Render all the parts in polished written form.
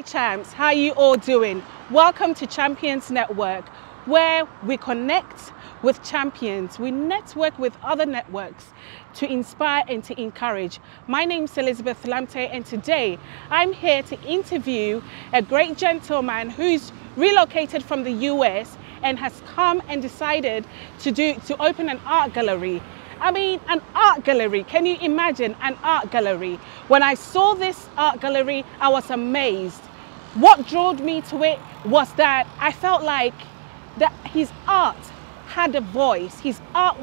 Hi champs, how you all doing? Welcome to Champions Network, where we connect with champions. We network with other networks to inspire and to encourage. My name is Elizabeth Lamte, and today I'm here to interview a great gentleman who's relocated from the US and has come and decided to open an art gallery. I mean, an art gallery. Can you imagine an art gallery? When I saw this art gallery, I was amazed. What drove me to it was that I felt like that his art had a voice. His art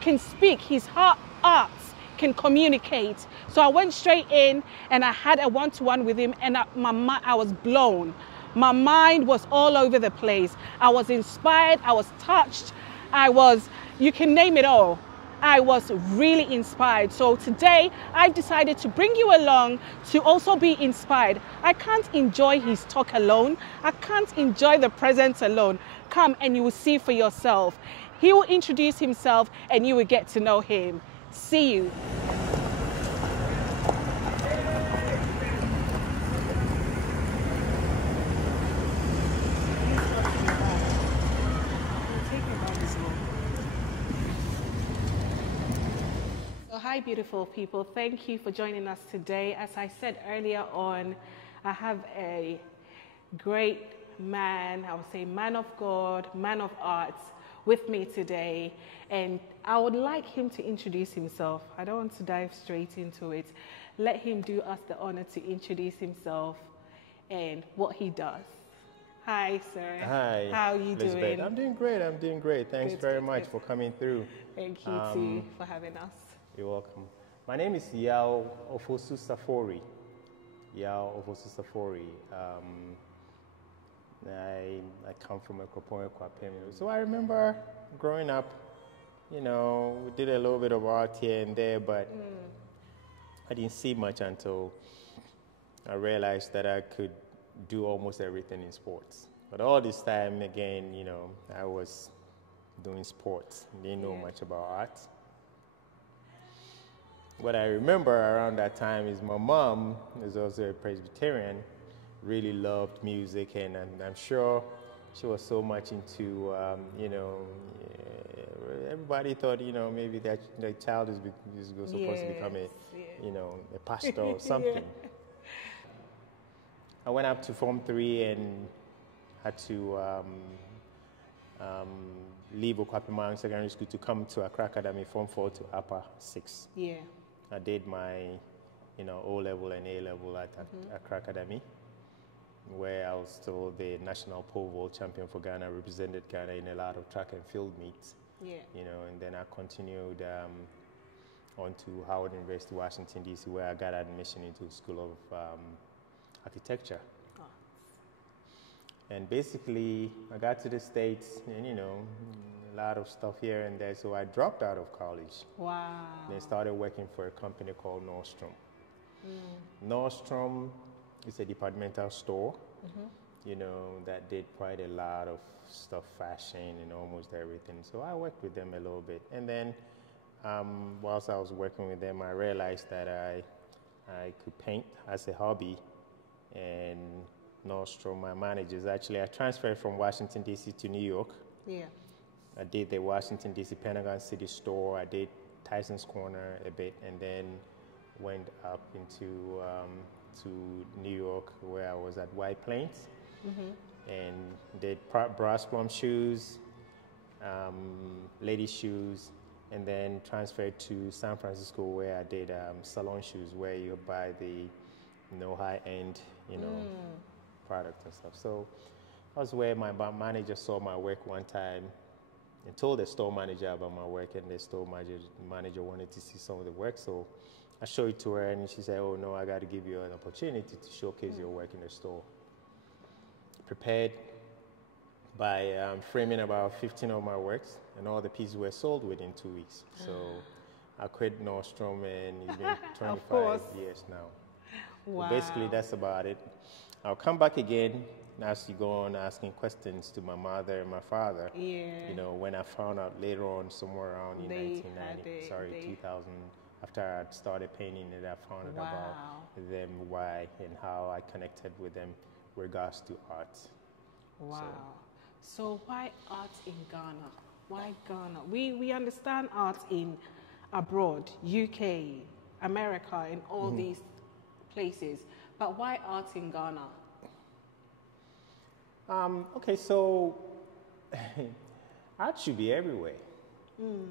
can speak. His arts can communicate. So I went straight in and I had a one-to-one with him, and I was blown. My mind was all over the place. I was inspired. I was touched. You can name it all. I was really inspired. So today I've decided to bring you along to also be inspired. I can't enjoy his talk alone. I can't enjoy the presence alone. Come and you will see for yourself. He will introduce himself and you will get to know him. See you. Hi beautiful people, thank you for joining us today. As I said earlier on, I have a great man, I would say man of God, man of arts with me today, and I would like him to introduce himself. I don't want to dive straight into it. Let him do us the honor to introduce himself and what he does. Hi sir. Hi. How are you doing? I'm doing great. Thanks very much for coming through. Thank you too for having us. You're welcome. My name is Ofosu-Safori. Ofosu-Safori. I come from a Kwapemi. So I remember growing up, you know, we did a little bit of art here and there, but I didn't see much until I realized that I could do almost everything in sports. But all this time, again, you know, I was doing sports. Didn't know much about art. What I remember around that time is my mom is also a Presbyterian, really loved music, and I'm sure she was so much into, you know, everybody thought, you know, maybe that the child is supposed to become a, you know, a pastor or something. I went up to Form 3 and had to leave Okwapemi Secondary School to come to Accra Academy, Form 4 to Upper 6. Yeah. I did my, you know, O-level and A-level at Accra Academy, where I was still the national pole vault champion for Ghana, represented Ghana in a lot of track and field meets. Yeah. You know, and then I continued on to Howard University, Washington, D.C., where I got admission into the School of Architecture. Oh. And basically, I got to the States, and, you know, a lot of stuff here and there, so I dropped out of college. Wow. Then started working for a company called Nordstrom. Nordstrom is a departmental store, you know, that did quite a lot of stuff, fashion and almost everything. So I worked with them a little bit. And then whilst I was working with them, I realized that I could paint as a hobby. And Nordstrom, my managers, actually, I transferred from Washington, D.C. to New York. Yeah. I did the Washington, D.C. Pentagon City store. I did Tyson's Corner a bit, and then went up into to New York, where I was at White Plains, and did brass plum shoes, ladies' shoes, and then transferred to San Francisco, where I did salon shoes, where you buy the, you know, high-end, you know, product and stuff. So that was where my manager saw my work one time and told the store manager about my work, and the store manager wanted to see some of the work. So I showed it to her, and she said, oh no, I got to give you an opportunity to showcase your work in the store. Prepared by framing about 15 of my works, and all the pieces were sold within 2 weeks. So I quit Nordstrom, and it's been 25 years now. Wow. So basically, that's about it. I'll come back again as you go on asking questions to my mother and my father. Yeah. You know, when I found out later on, somewhere around in 2000, after I started painting it, I found out about them, why, and how I connected with them regards to art. Wow. So why art in Ghana? Why Ghana? We understand art in abroad, UK, America, and all these places. But why art in Ghana? Okay, so art should be everywhere,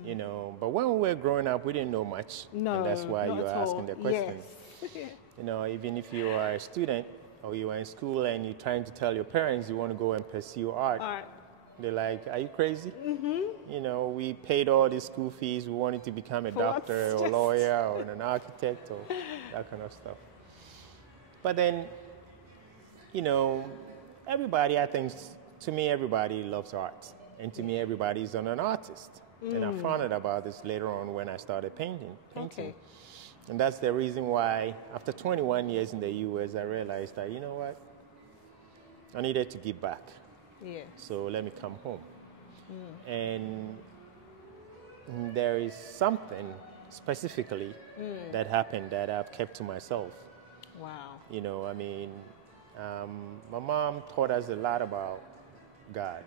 you know. But when we were growing up, we didn't know much. No, and that's why not you're at asking all. the question. Yes. You know, even if you are a student or you are in school and you're trying to tell your parents you want to go and pursue art, they're like, "Are you crazy?" You know, we paid all the school fees. We wanted to become a doctor or lawyer or an architect or that kind of stuff. But then, you know, everybody, I think, to me, everybody loves art. And to me, everybody is an artist. And I found out about this later on when I started painting. Okay. And that's the reason why, after 21 years in the U.S., I realized that, you know what, I needed to give back. Yeah. So let me come home. And there is something specifically that happened that I've kept to myself. Wow. You know, I mean, my mom taught us a lot about God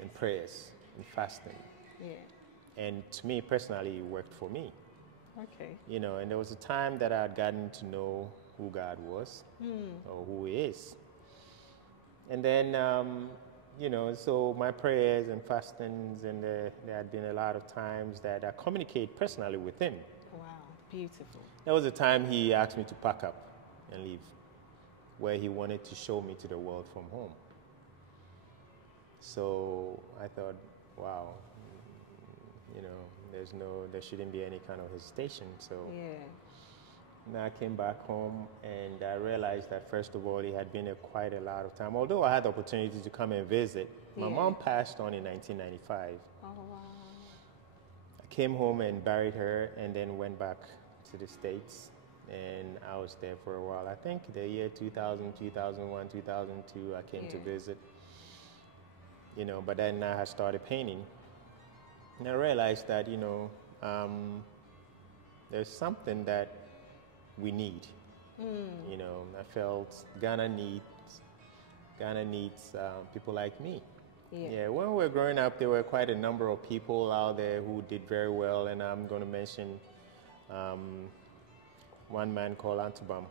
and prayers and fasting. Yeah. And to me personally, it worked for me. Okay. You know, and there was a time that I had gotten to know who God was or who He is. And then, you know, so my prayers and fastings, and there had been a lot of times that I communicate personally with Him. Wow, beautiful. There was a time He asked me to pack up and leave, where He wanted to show me to the world from home. So I thought, wow, you know, there shouldn't be any kind of hesitation. So now I came back home and I realized that first of all, it had been quite a lot of time. Although I had the opportunity to come and visit, my mom passed on in 1995. Oh, wow. I came home and buried her and then went back to the States. And I was there for a while. I think the year 2000, 2001, 2002, I came to visit. You know, but then I had started painting. And I realized that, you know, there's something that we need. You know, I felt Ghana needs people like me. Yeah, when we were growing up, there were quite a number of people out there who did very well, and I'm going to mention one man called Antubam.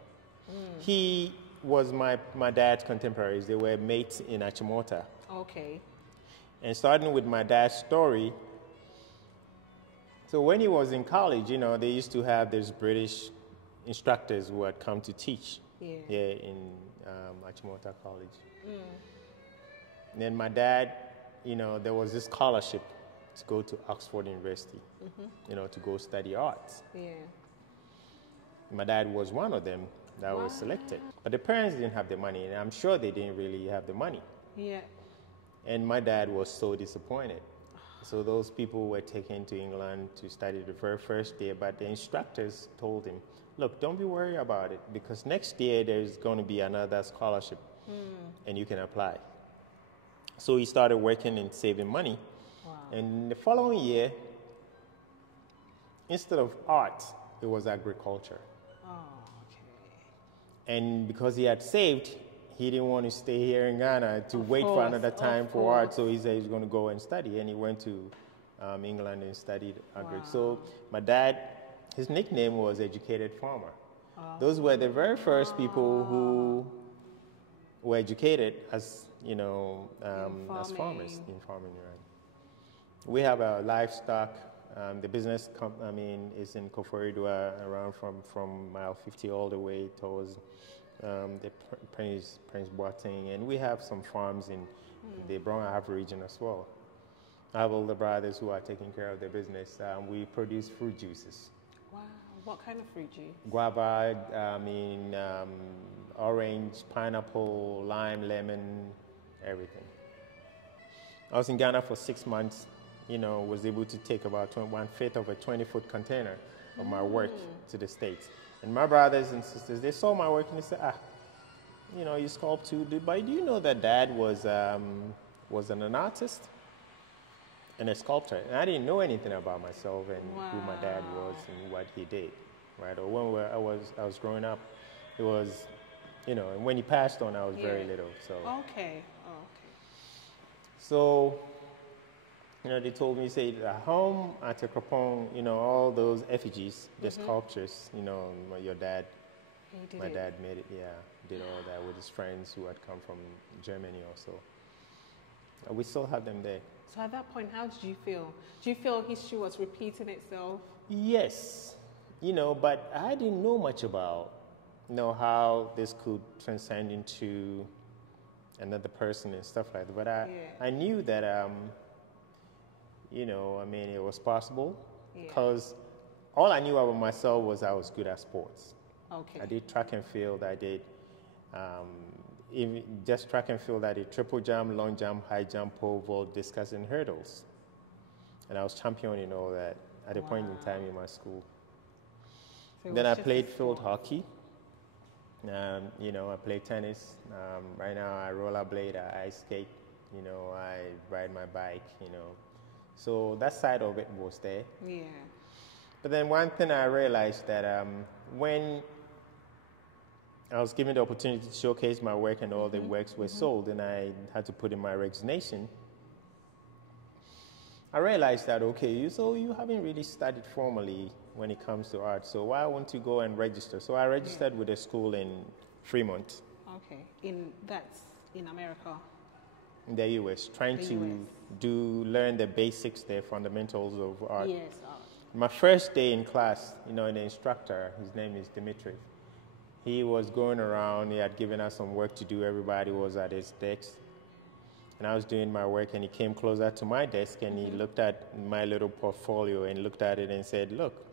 He was my dad's contemporaries. They were mates in Achimota. Okay. And starting with my dad's story, so when he was in college, you know, they used to have these British instructors who had come to teach in Achimota College. And then my dad, you know, there was this scholarship to go to Oxford University, you know, to go study arts. Yeah. My dad was one of them that was selected. But the parents didn't have the money, and I'm sure they didn't really have the money. Yeah. And my dad was so disappointed. So those people were taken to England to study the very first year, but the instructors told him, look, don't be worried about it, because next year there's going to be another scholarship and you can apply. So he started working and saving money. Wow. And the following year, instead of art, it was agriculture. Oh, okay. And because he had saved, he didn't want to stay here in Ghana to wait for another time for art, so he said he was going to go and study, and he went to England and studied agric. So my dad, his nickname was Educated Farmer. Those were the very first people who were educated as, you know, as farmers in farming. Right? We have a livestock. The business, is in Koforidua, around from mile 50 all the way towards the Prince Boateng, and we have some farms in the Brown Ave region as well. I have older brothers who are taking care of the business. We produce fruit juices. Wow, what kind of fruit juice? Guava, orange, pineapple, lime, lemon, everything. I was in Ghana for 6 months. You know, was able to take about 1/5 of a 20-foot container of my work to the States. And my brothers and sisters, they saw my work and they said, you know, you sculpt too, but do you know that Dad was an artist? and a sculptor. And I didn't know anything about myself and who my dad was and what he did, right? Or I was growing up, it was, you know, and when he passed on, I was very little. So Okay. Oh, okay. So, you know, they told me, say, at home at Krapong, you know, all those effigies, the sculptures, you know, your dad, my dad made it, did all that with his friends who had come from Germany also. We still have them there. So at that point, how did you feel? Do you feel history was repeating itself? Yes, you know, but I didn't know much about, you know, how this could transcend into another person and stuff like that. But I knew that, you know, I mean, it was possible because all I knew about myself was I was good at sports. Okay. I did track and field. I did even just track and field. I did triple jump, long jump, high jump, pole vault, discus, and hurdles. And I was champion in all that at a point in time in my school. So then I played field hockey. You know, I play tennis. Right now I rollerblade, I ice skate, you know, I ride my bike, you know. So that side of it was there. Yeah. But then one thing I realized that when I was given the opportunity to showcase my work and all the works were sold and I had to put in my resignation, I realized that, okay, so you haven't really studied formally when it comes to art, so why won't you go and register? So I registered with a school in Fremont. Okay, that's in America? In the US, trying to learn the basics, the fundamentals of art. Yes, art. My first day in class, you know, the instructor, his name is Dimitri, he was going around, he had given us some work to do, everybody was at his desk. And I was doing my work and he came closer to my desk and he looked at my little portfolio and looked at it and said, look,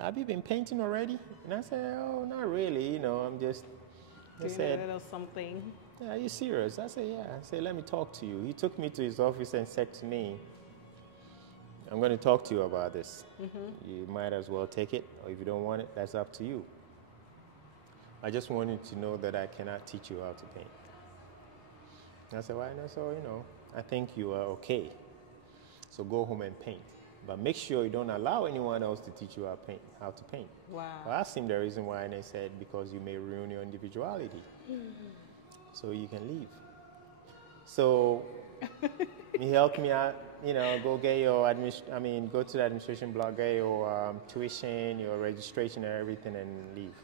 have you been painting already? And I said, oh, not really, you know, I'm just doing a little something. Yeah, are you serious? I said, yeah. I said, let me talk to you. He took me to his office and said to me, I'm going to talk to you about this. You might as well take it, or if you don't want it, that's up to you. I just wanted to know that I cannot teach you how to paint. I said, why not? So, you know, I think you are okay. So go home and paint. But make sure you don't allow anyone else to teach you how to paint. Wow. I asked him the reason why, and they said, because you may ruin your individuality. So you can leave. So he helped me out, you know, go get your go to the administration block, get your tuition, your registration and everything and leave.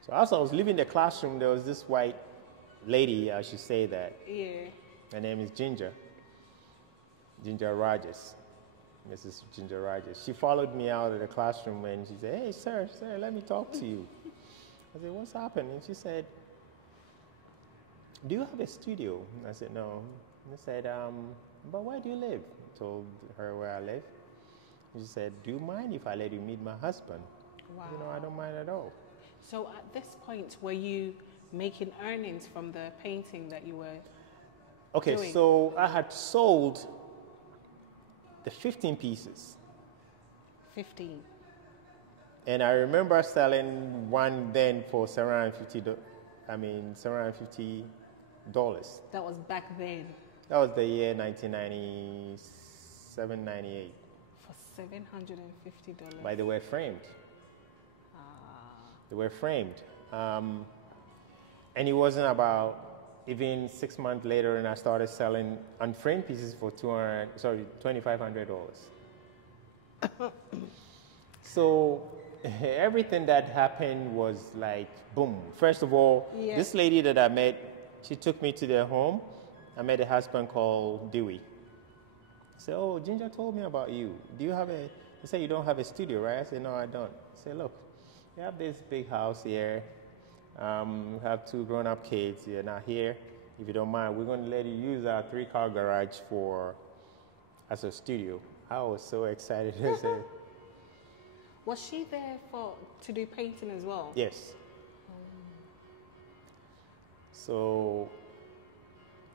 So as I was leaving the classroom, there was this white lady, I should say that. Yeah. Her name is Ginger Rogers. Mrs. Ginger Rogers. She followed me out of the classroom and she said, hey, sir, let me talk to you. I said, what's happening? And she said, do you have a studio? I said, no. And I said, but where do you live? I told her where I live. She said, do you mind if I let you meet my husband? Wow. You know, I don't mind at all. So at this point, were you making earnings from the painting that you were doing? So I had sold the 15 pieces. 15. And I remember selling one then for $750. That was back then. That was the year 1997, 98. For $750. But they were framed. They were framed. And it wasn't about even 6 months later, and I started selling unframed pieces for $2,500. So everything that happened was like, boom. First of all, this lady that I met, she took me to their home. I met a husband called Dewey. I said, oh, Ginger told me about you. Do you have he said, you don't have a studio, right? I said, no, I don't. I said, look, we have this big house here. We have 2 grown-up kids. You're not here. If you don't mind, we're going to let you use our 3-car garage as a studio. I was so excited. I said, was she there to do painting as well? yes. So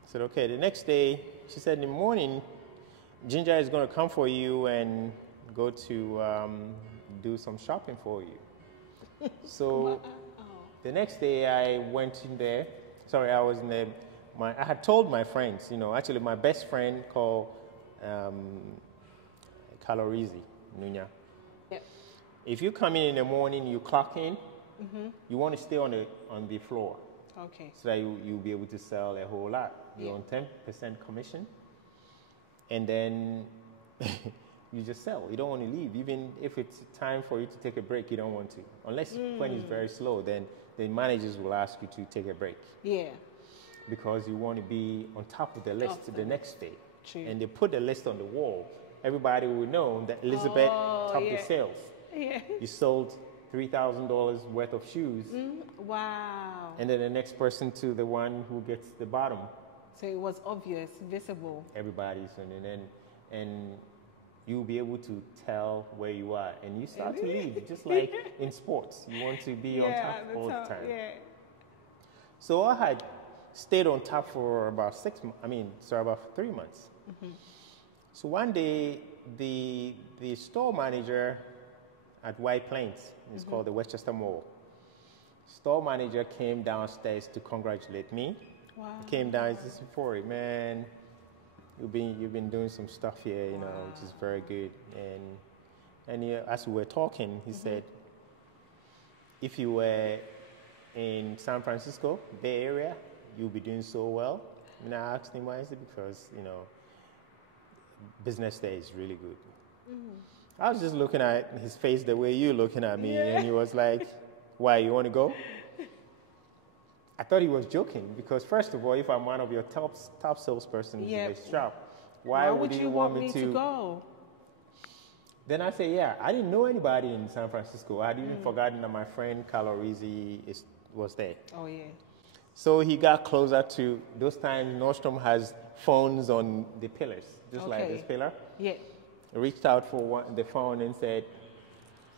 I said, okay. The next day, she said, in the morning, Ginger is going to come for you and go to do some shopping for you. So the next day, I went in there. Sorry, I was in there. I had told my friends, you know, actually my best friend called calories, Nunya. Yep. If you come in the morning, you clock in, you want to stay on the floor. Okay. So that you'll be able to sell a whole lot. You're on 10% commission. And then you just sell. You don't want to leave. Even if it's time for you to take a break, you don't want to. Unless when it's very slow, then the managers will ask you to take a break. Yeah. Because you want to be on top of the list the next day. True. And they put the list on the wall. Everybody will know that Elizabeth topped the sales. Yeah. You sold $3,000 worth of shoes. Wow. And then the next person to the one who gets the bottom. So it was obvious, visible. Everybody's and you'll be able to tell where you are. And you start to lead, just like in sports. You want to be on top all the time. Yeah. So I had stayed on top for about about 3 months. So one day, the store manager at White Plains, it's called the Westchester Mall. Store manager came downstairs to congratulate me. Wow. He came down, he said, Safori, man, you've been doing some stuff here, you know, which is very good. And as we were talking, he said, if you were in San Francisco, Bay Area, you'll be doing so well. And I asked him why. He said, because, you know, business there is really good. I was just looking at his face the way you're looking at me, and he was like, why, you want to go? I thought he was joking, because first of all, if I'm one of your top salespersons in the shop, why would you want me to go? Then I say, yeah, I didn't know anybody in San Francisco. I had even forgotten that my friend Calorizi was there. Oh, yeah. So he got closer to, those times Nordstrom has phones on the pillars, just like this pillar. Yeah. Reached out for the phone and said,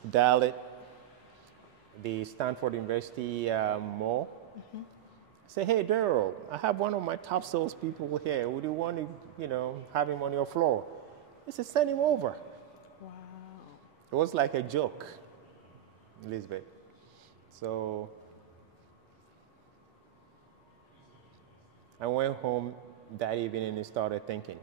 dial it, the Stanford University mall. Say, hey, Daryl, I have one of my top salespeople here. Would you want to, you know, have him on your floor? He said, send him over. Wow. It was like a joke, Elizabeth. So I went home that evening and started thinking.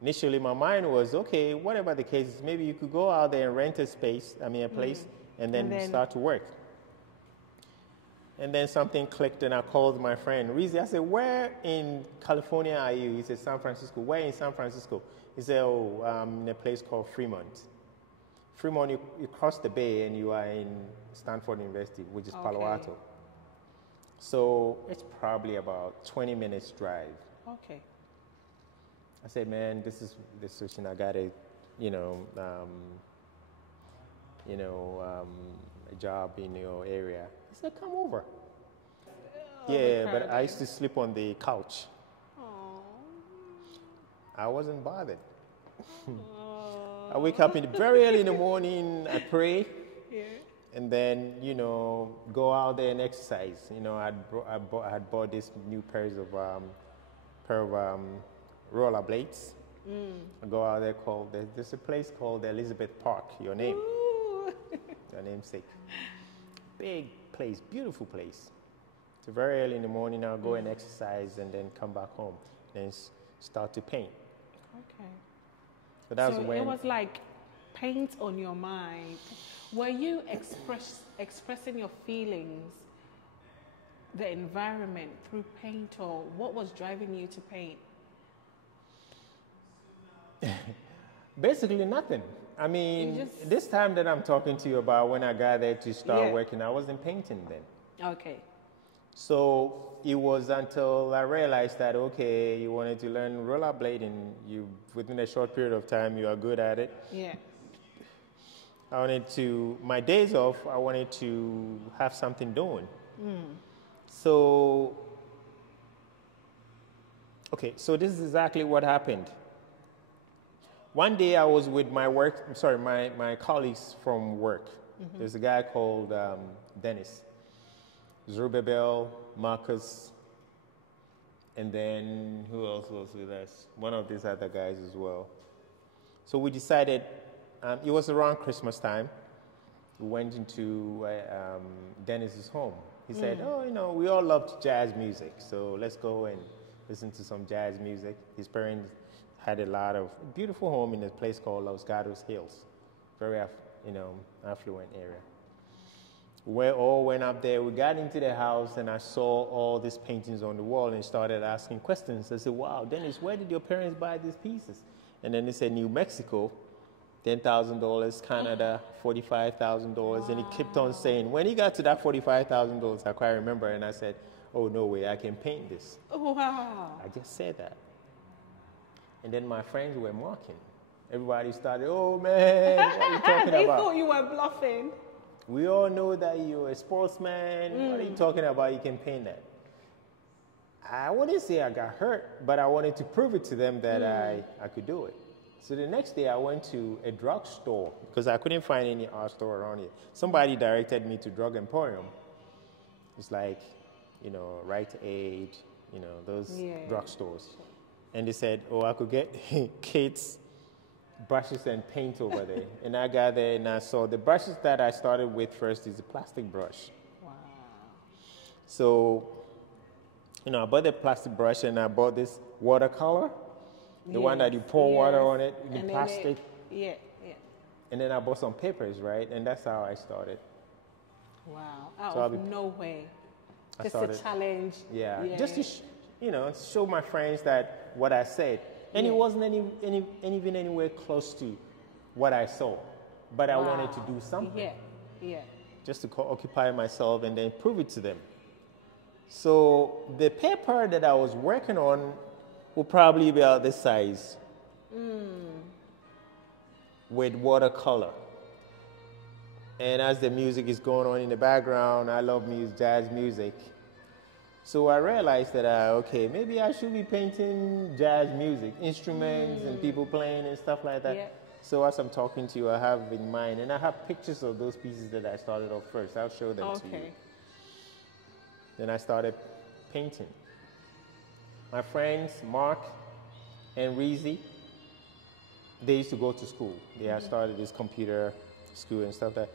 Initially, my mind was, okay, whatever the case is, maybe you could go out there and rent a place, and then start to work. And then something clicked, and I called my friend, Rizzi. I said, where in California are you? He said, San Francisco. Where in San Francisco? He said, in a place called Fremont. Fremont, you cross the bay, and you are in Stanford University, which is Palo Alto. So it's probably about 20 minutes drive. Okay. I said, man, this is the situation. I got a job in your area. He said, come over. But I used to sleep on the couch. I wasn't bothered. I wake up very early in the morning, I pray, and then, you know, go out there and exercise. You know, I had bought this new pair of roller blades. I go out there there's a place called Elizabeth Park, your namesake. Big place, beautiful place. So very early in the morning, I'll go and exercise and then come back home and start to paint. Okay. So that was when it was like paint on your mind. Were you expressing your feelings, the environment through paint, or what was driving you to paint? Basically nothing. I mean, this time that I'm talking to you about, when I got there to start working, I wasn't painting then. Okay. So it was until I realized that, okay, you wanted to learn rollerblading, within a short period of time, you are good at it. Yeah. My days off, I wanted to have something doing. So this is exactly what happened. One day I was with my colleagues from work. There's a guy called Dennis, Zerubbabel, Marcus, and then who else was with us? One of these other guys as well. So we decided, it was around Christmas time, we went into Dennis's home. He said, we all loved jazz music, so let's go and listen to some jazz music. His parents had a lot of beautiful home in a place called Los Gatos Hills, very affluent area. We all went up there. We got into the house, and I saw all these paintings on the wall and started asking questions. I said, "Wow, Dennis, where did your parents buy these pieces?" And then they said, "New Mexico, $10,000, Canada, $45,000." And he kept on saying, when he got to that $45,000, I quite remember, and I said, "Oh, no way, I can paint this." Oh, wow. I just said that. And then my friends were mocking. Everybody started, "Oh, man, what are you talking about?" They thought you were bluffing. "We all know that you're a sportsman. What are you talking about? You can paint that." I wouldn't say I got hurt, but I wanted to prove it to them that I could do it. So the next day I went to a drugstore because I couldn't find any art store around here. Somebody directed me to Drug Emporium. It's like, Rite Aid, those drugstores. And they said, "Oh, I could get kids' brushes and paint over there." And I got there and I saw the brushes that I started with first is a plastic brush. Wow. So, I bought the plastic brush and I bought this watercolor, the one that you pour water on it, in plastic. Yeah. And then I bought some papers, right? And that's how I started. Wow. Out of nowhere. Just a challenge. Yeah. Just to, show my friends that what I said. And it wasn't even anywhere close to what I saw. But I wanted to do something. Yeah. Just to occupy myself and then prove it to them. So the paper that I was working on will probably be about this size. With watercolor. And as the music is going on in the background, I love jazz music. So I realized that, maybe I should be painting jazz music, instruments and people playing and stuff like that. Yeah. So as I'm talking to you, I have in mind, and I have pictures of those pieces that I started off first. I'll show them to you. Then I started painting. My friends, Mark and Reezy, they used to go to school. They had started this computer school and stuff like that.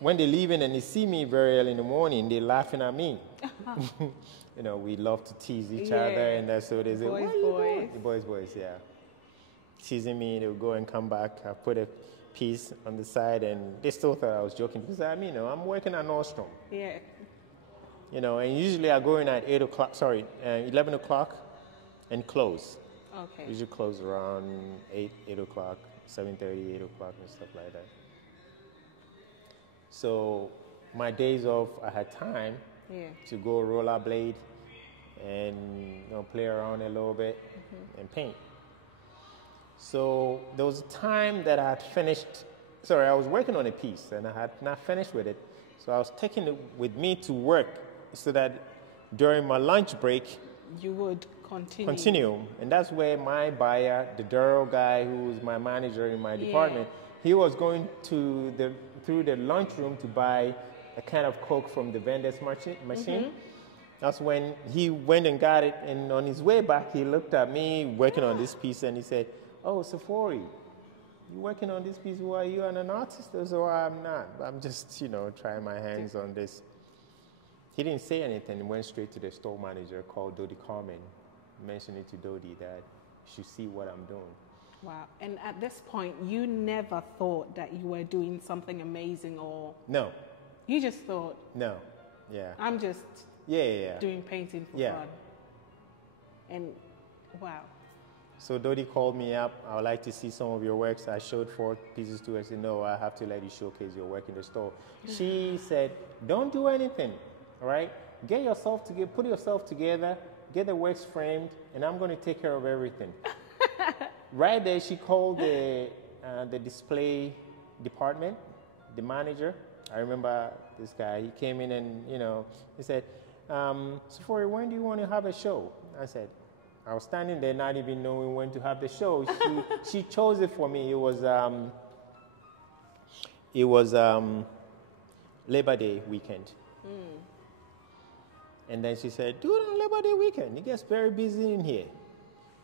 When they leave in and they see me very early in the morning, they're laughing at me. We love to tease each other, and that's so they say, "Where are you going?" The boys, yeah. Teasing me, they'll go and come back. I put a piece on the side, and they still thought I was joking because I'm working at Nordstrom. Yeah. And usually I go in at 11 o'clock and close. Okay. Usually close around 8 o'clock, 7:30, 8 o'clock and stuff like that. So my days off, I had time to go rollerblade and play around a little bit and paint. So there was a time that I had finished, I was working on a piece and I had not finished with it. So I was taking it with me to work so that during my lunch break, you would continue. And that's where my buyer, the Duro guy who was my manager in my department, he was going through the lunchroom to buy a can of Coke from the vendor's machine. That's when he went and got it, and on his way back, he looked at me working on this piece, and he said, "Oh, Safori, you working on this piece? Why, are you an artist?" I said, "Oh, I'm not. I'm just, trying my hands on this." He didn't say anything. He went straight to the store manager called Dodi Carmen, mentioned it to Dodi that you should see what I'm doing. Wow. And at this point, you never thought that you were doing something amazing or... No. You just thought... No. Yeah. I'm just doing painting for fun. And wow. So Dodi called me up. I would like to see some of your works. I showed 4 pieces to her. I said, "No, I have to let you showcase your work in the store." She said, "Don't do anything, all right? Get yourself together, put yourself together, get the works framed, and I'm going to take care of everything." Right there, she called the display department, the manager. I remember this guy. He came in and, he said, "Safori, when do you want to have a show?" I said, I was standing there not even knowing when to have the show. She chose it for me. It was Labor Day weekend. And then she said, "Do it on Labor Day weekend. It gets very busy in here."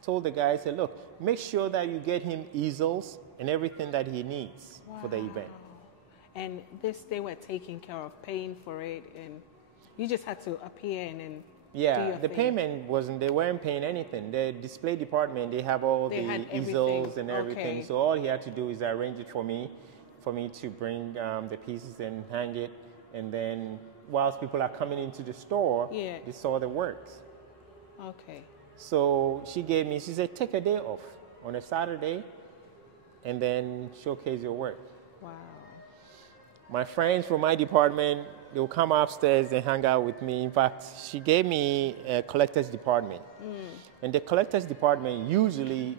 Told the guy, I said, "Look, make sure that you get him easels and everything that he needs for the event." And they were taking care of paying for it, and you just had to appear and then... Yeah, your the thing? payment wasn't, they weren't paying anything. The display department, they have all They had the easels everything. and everything. Okay. So all he had to do is arrange it for me to bring the pieces and hang it. And then whilst people are coming into the store, Yeah. they saw the works. Okay. So she said, take a day off on a Saturday and then showcase your work. Wow. My friends from my department, they'll come upstairs and hang out with me. In fact, she gave me a collector's department. And the collector's department, usually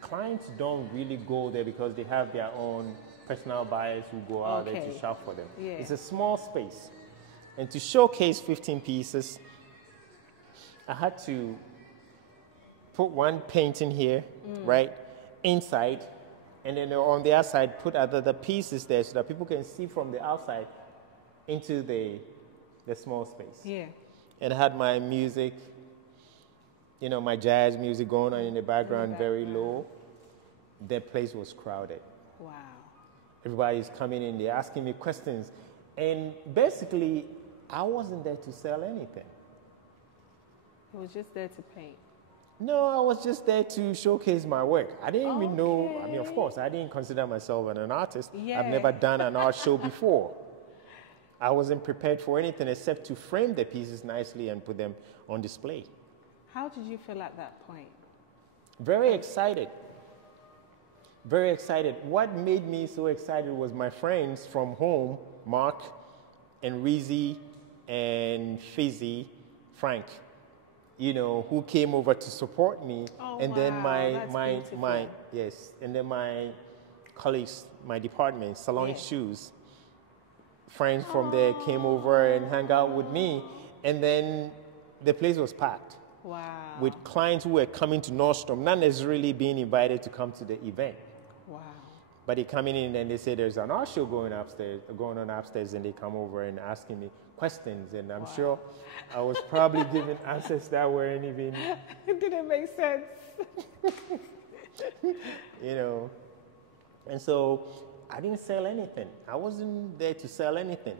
clients don't really go there because they have their own personal buyers who go out there to shop for them. Yeah. It's a small space. And to showcase 15 pieces, I had to put one painting here, right, inside, and then on the outside put other pieces there so that people can see from the outside into the small space. Yeah. And I had my music, you know, my jazz music going on in the background, very low. The place was crowded. Wow. Everybody's coming in, they're asking me questions. And basically, I wasn't there to sell anything. It was just there to paint. No, I was just there to showcase my work. I didn't even know, I mean, of course, I didn't consider myself an artist. Yeah. I've never done an art show before. I wasn't prepared for anything except to frame the pieces nicely and put them on display. How did you feel at that point? Very excited. Very excited. What made me so excited was my friends from home, Mark and Rizzy and Fizzy, Frank, you know, who came over to support me. Oh, and then wow, my yes, and then my colleagues, my department, Salon Shoes, friends from there came over and hung out with me. And then the place was packed. Wow. With clients who were coming to Nordstrom, not necessarily being invited to come to the event. Wow. But they coming in and they say there's an art show going on upstairs, and they come over and asking me questions, and I'm sure I was probably giving answers that weren't even. It didn't make sense. You know, and so I didn't sell anything. I wasn't there to sell anything.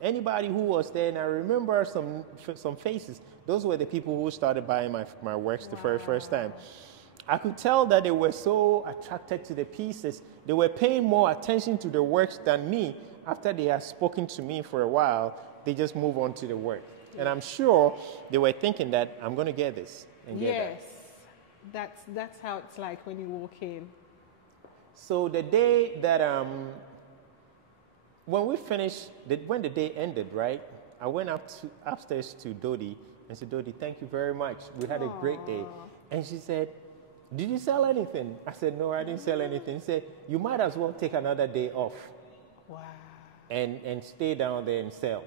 Anybody who was there, and I remember some faces. Those were the people who started buying my works the very first time. I could tell that they were so attracted to the pieces. They were paying more attention to the works than me. After they had spoken to me for a while, they just move on to the work. And I'm sure they were thinking that I'm going to get this and get that. That's how it's like when you walk in. So the day that when we finished, when the day ended, right, I went upstairs to Dodi and said, Dodi, thank you very much. We had a great day. And she said, did you sell anything? I said, no, I didn't sell anything. She said, you might as well take another day off. Wow. And stay down there and sell.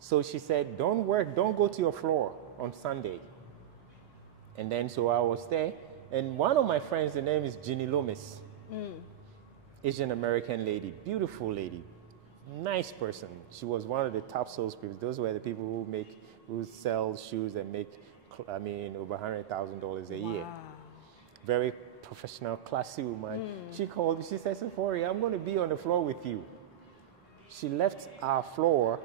So she said, don't go to your floor on Sunday. And then so I was there. And one of my friends, her name is Ginny Loomis. Asian American lady, beautiful lady, nice person. She was one of the top salespeople. Those were the people who sell shoes and make, over $100,000 a year. Very professional, classy woman. She called me, she said, Safori, I'm going to be on the floor with you. She left our floor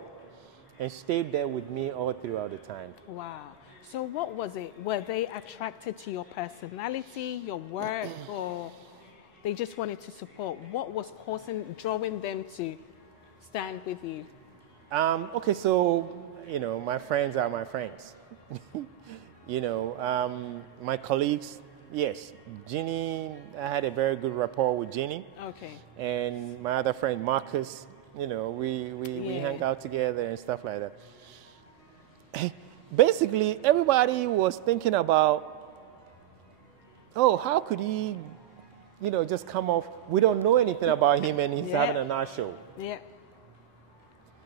and stayed there with me all throughout the time. Wow. So what was it? Were they attracted to your personality, your work, or they just wanted to support? What was drawing them to stand with you? Okay, so, you know, my friends are my friends. You know, my colleagues, yes. Ginny, I had a very good rapport with Ginny. Okay. And my other friend, Marcus, you know, we hang out together and stuff like that. Basically, everybody was thinking about, oh, how could he, you know, just come off? We don't know anything about him, and he's having an art show. Yeah.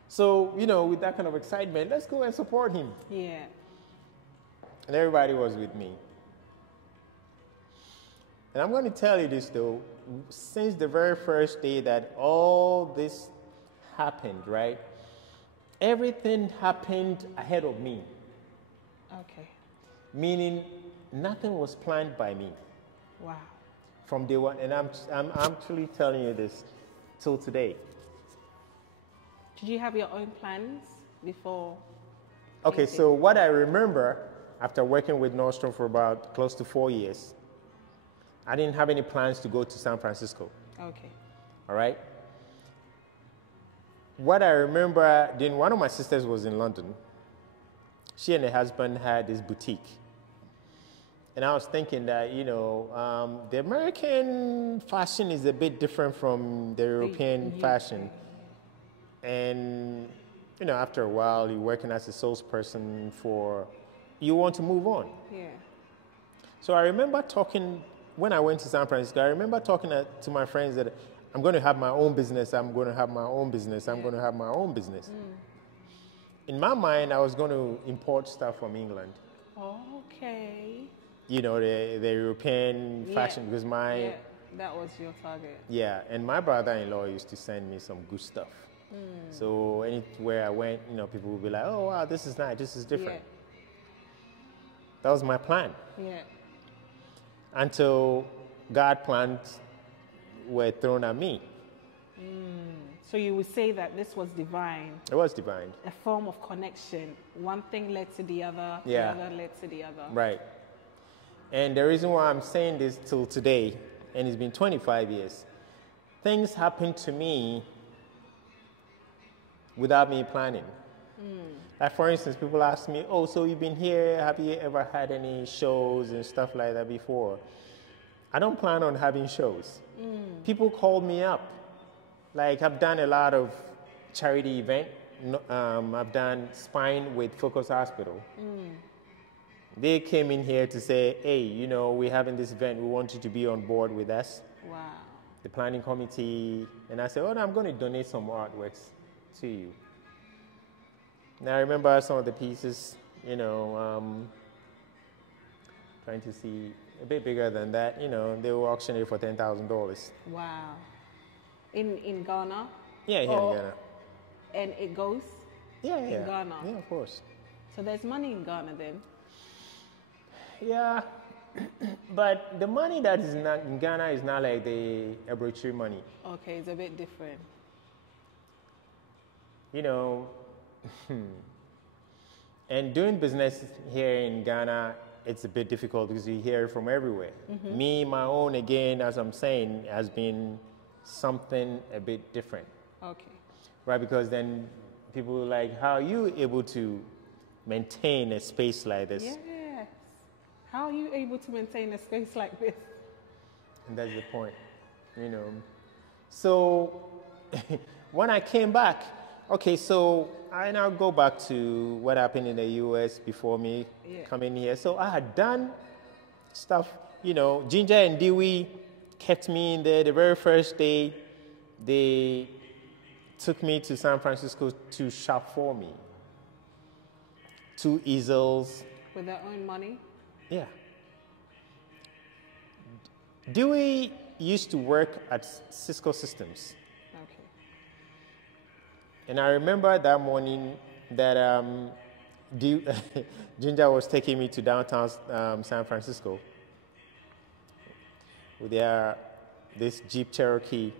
So, you know, with that kind of excitement, let's go and support him. Yeah. And everybody was with me. And I'm going to tell you this, though. Since the very first day that all this happened, right? Everything happened ahead of me. Okay. Meaning, nothing was planned by me. Wow. From day one. And I'm actually telling you this till today. Did you have your own plans before Okay, so what I remember after working with Nordstrom for about close to 4 years, I didn't have any plans to go to San Francisco. Okay. All right? What I remember, then one of my sisters was in London. She and her husband had this boutique. And I was thinking that, you know, the American fashion is a bit different from the European fashion. And, you know, after a while, you're working as a salesperson you want to move on. Yeah. So I remember talking, when I went to San Francisco, I remember talking to my friends that I'm going to have my own business, I'm going to have my own business, I'm going to have my own business. In my mind, I was going to import stuff from England. Okay. You know, the European fashion, because Yeah, that was your target. Yeah, and my brother-in-law used to send me some good stuff. So anywhere I went, you know, people would be like, oh, wow, this is nice, this is different. Yeah. That was my plan. Yeah. Until God plans were thrown at me. So you would say that this was divine. It was divine. A form of connection. One thing led to the other, Yeah. the other led to the other. Right. And the reason why I'm saying this till today, and it's been 25 years, things happen to me without me planning. Like, for instance, people ask me, oh, so you've been here, have you ever had any shows and stuff like that before? I don't plan on having shows. People call me up. Like, I've done a lot of charity events. I've done spine with Focus Hospital. They came in here to say, hey, you know, we're having this event. We want you to be on board with us. Wow. The planning committee. And I said, oh, no, I'm going to donate some artworks to you. Now, I remember some of the pieces, you know, trying to see a bit bigger than that. You know, they were auctioning it for $10,000. Wow. In Ghana? Yeah, here in Ghana. And it goes? Yeah. In Ghana? Yeah, of course. So there's money in Ghana then? Yeah, but the money that is not in Ghana is not like the Ebrochi money. Okay, it's a bit different. You know, and doing business here in Ghana, it's a bit difficult because you hear it from everywhere. Me, my own, again, as I'm saying, has been something a bit different. Okay. Right, because then people are like, how are you able to maintain a space like this? Yes. How are you able to maintain a space like this? And that's the point, you know. So when I came back, okay, so I now go back to what happened in the US before me coming here. So I had done stuff, you know, Ginger and Dewey kept me in there. The very first day, they took me to San Francisco to shop for me. 2 easels. With their own money? Yeah. Dewey used to work at Cisco Systems. Okay. And I remember that morning that Ginger was taking me to downtown San Francisco with this Jeep Cherokee.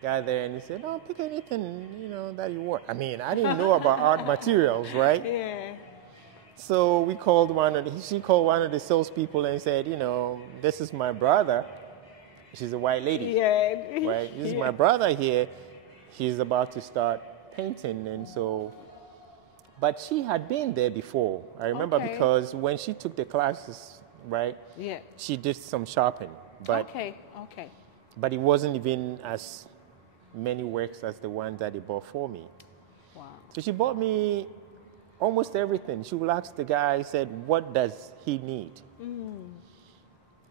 Got there and he said, "No, pick anything, you know, that you want." I mean, I didn't know about art materials, right? Yeah. So she called one of the salespeople and said, you know, this is my brother. She's a white lady. Yeah. Right? This is my brother here. He's about to start painting. And so, but she had been there before. I remember because when she took the classes, right? Yeah. She did some shopping. But, okay. But it wasn't even as many works as the one that they bought for me. Wow. So she bought me almost everything. She would ask the guy, said, what does he need?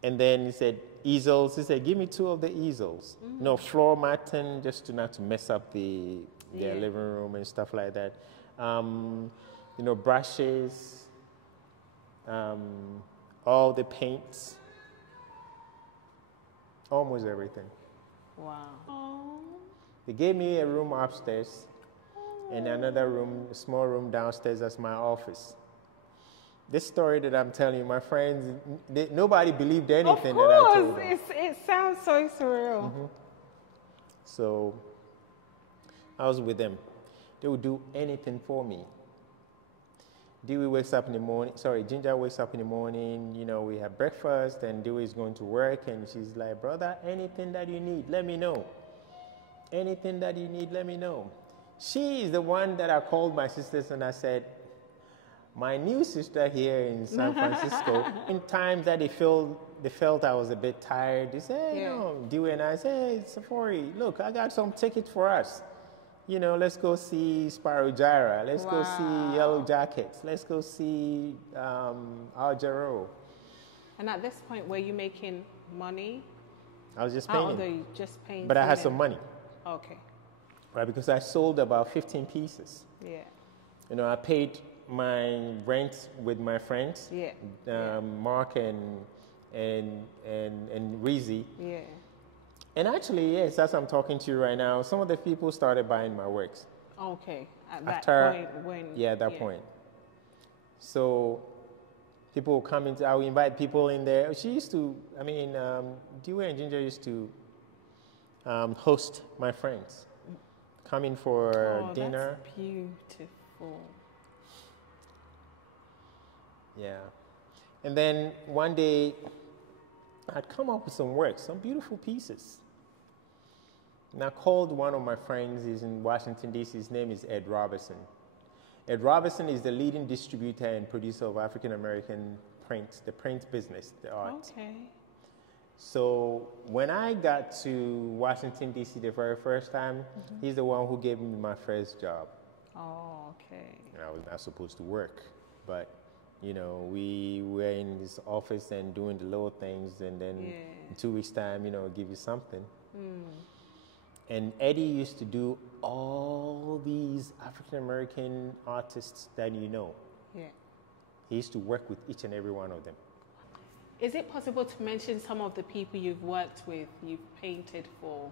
And then he said, easels. He said, give me 2 of the easels. No, floor matting, just not to mess up their living room and stuff like that. You know, brushes, all the paints, almost everything. Wow. Oh. They gave me a room upstairs and another room, a small room downstairs as my office. This story that I'm telling you, my friends, nobody believed anything that I told them. It sounds so surreal. So I was with them. They would do anything for me. Dewey wakes up in the morning, sorry, Ginger wakes up in the morning, you know, we have breakfast, and Dewey is going to work, and she's like, brother, anything that you need, let me know. Anything that you need, let me know. She is the one that I called my sisters and I said, my new sister here in San Francisco, in times that they felt I was a bit tired, they said, hey, you know, Dewey and I said, hey, Safori, look, I got some tickets for us. You know, let's go see Sparrow Gyra. Let's go see Yellow Jackets. Let's go see Al Jarreau. And at this point, were you making money? I was just painting. Just painting. But I had some money. Okay. Right, because I sold about 15 pieces. Yeah. You know, I paid my rent with my friends. Yeah. Mark and Reezy. Yeah. And actually, yes, as I'm talking to you right now, some of the people started buying my works. Okay, at that point when... Yeah, at that point. So people will come into, I will invite people in there. She used to, I mean, Dewey and Ginger used to host my friends. Come in for dinner. That's beautiful. Yeah. And then one day, I'd come up with some work, some beautiful pieces. And I called one of my friends, he's in Washington, D.C., his name is Ed Robertson. Ed Robertson is the leading distributor and producer of African-American print, the print business, the art. Okay. So when I got to Washington, D.C. the very first time, he's the one who gave me my first job. Oh, okay. And I was not supposed to work, but you know, we were in this office and doing the little things, and then in 2 weeks' time, you know, give you something. And Eddie used to do all these African-American artists that you know. Yeah. He used to work with each and every one of them. Is it possible to mention some of the people you've worked with, you've painted for?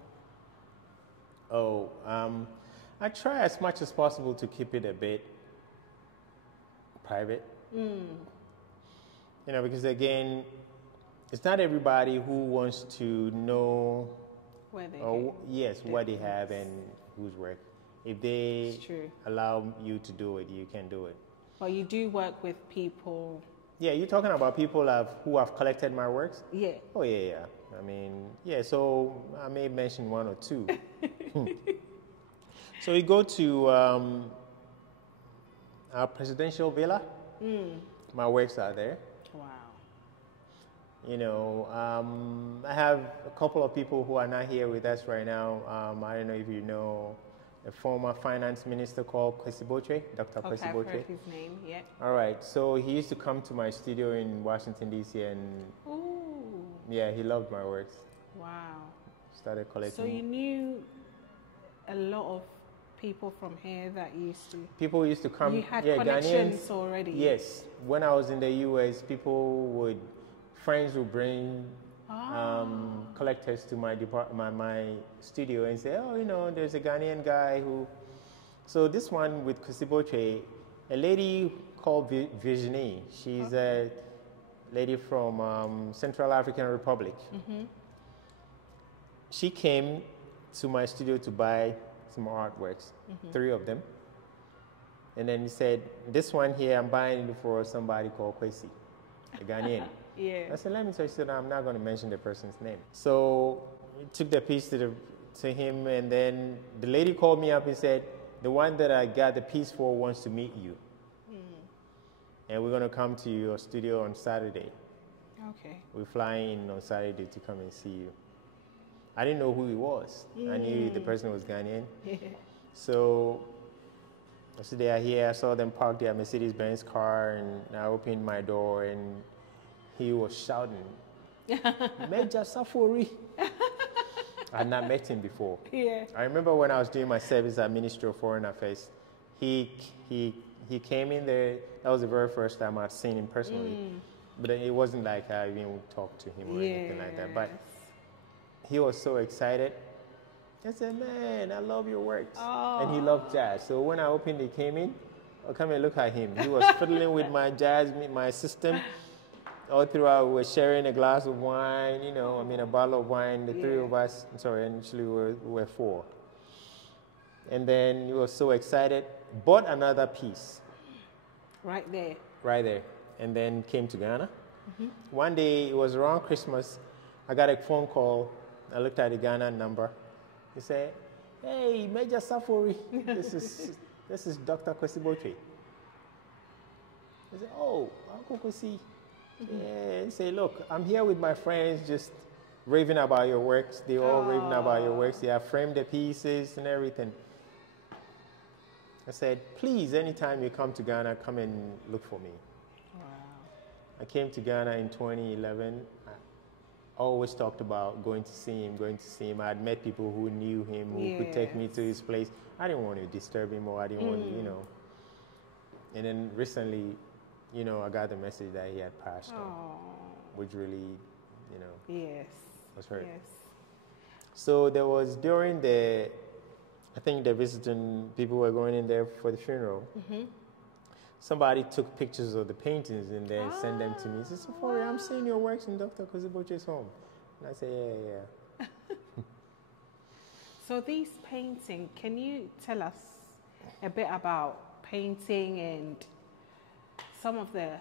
Oh, I try as much as possible to keep it a bit private. You know, because again, it's not everybody who wants to know where they what they have and whose work. If they allow you to do it, you can do it. But you do work with people. Yeah, you're talking about people who have collected my works? Yeah. Oh, yeah. I mean, yeah, so I may mention one or two. So we go to our presidential villa. My works are there. Wow. You know, I have a couple of people who are not here with us right now. I don't know if you know a former finance minister called Kwesi Botwe, Dr. Kwesi Botwe. I've heard his name, yeah. All right, so he used to come to my studio in Washington, D.C. and yeah, he loved my works. Wow. Started collecting. So you knew a lot of people from here that used to... People used to come. You had Ghanaians, connections already? Yes. When I was in the U.S., friends would bring collectors to my studio and say, oh, you know, there's a Ghanaian guy who... So this one with Kwesi Botwe, a lady called Virginie, she's a lady from Central African Republic. She came to my studio to buy some artworks, 3 of them. And then he said, this one here, I'm buying it for somebody called Kwesi, a Ghanaian. Yeah. I said, let me tell you something, I'm not going to mention the person's name. So he took the piece to him, and then the lady called me up and said, the one that I got the piece for wants to meet you. And we're going to come to your studio on Saturday. Okay. We're flying in on Saturday to come and see you. I didn't know who he was. I knew the person was Ghanaian. So as they are here, I saw them park their Mercedes-Benz car, and I opened my door, and he was shouting, Mr Safori. I had not met him before. Yeah. I remember when I was doing my service at Ministry of Foreign Affairs, he came in there. That was the very first time I'd seen him personally. But it wasn't like I even talked to him or anything like that. But he was so excited. I said, man, I love your works. Oh. And he loved jazz. So when I opened, he came in. Oh, come and look at him. He was fiddling with my jazz, my system. All throughout, we were sharing a glass of wine, you know, a bottle of wine. The 3 of us, initially we were 4. And then he was so excited, bought another piece. Right there. right there, and then came to Ghana. One day, it was around Christmas, I got a phone call. I looked at the Ghana number. He said, "Hey, Mr Safori, this is Dr. Kwesiboche." I said, "Oh, Uncle Kwesi." Yeah, he said, "Look, I'm here with my friends, just raving about your works. They all raving about your works. They have framed the pieces and everything." I said, "Please, anytime you come to Ghana, come and look for me." Wow. I came to Ghana in 2011. I always talked about going to see him. I had met people who knew him, who could take me to his place. I didn't want to disturb him, or I didn't want to, And then recently, I got the message that he had passed on, which really, Yes. was hurt. Yes. So there was during I think the visiting people were going in there for the funeral. Somebody took pictures of the paintings and then sent them to me. He said, "Safori, I'm seeing your works in Dr. Kwesiboche's home." And I said, "Yeah." So these painting, can you tell us a bit about painting and some of the,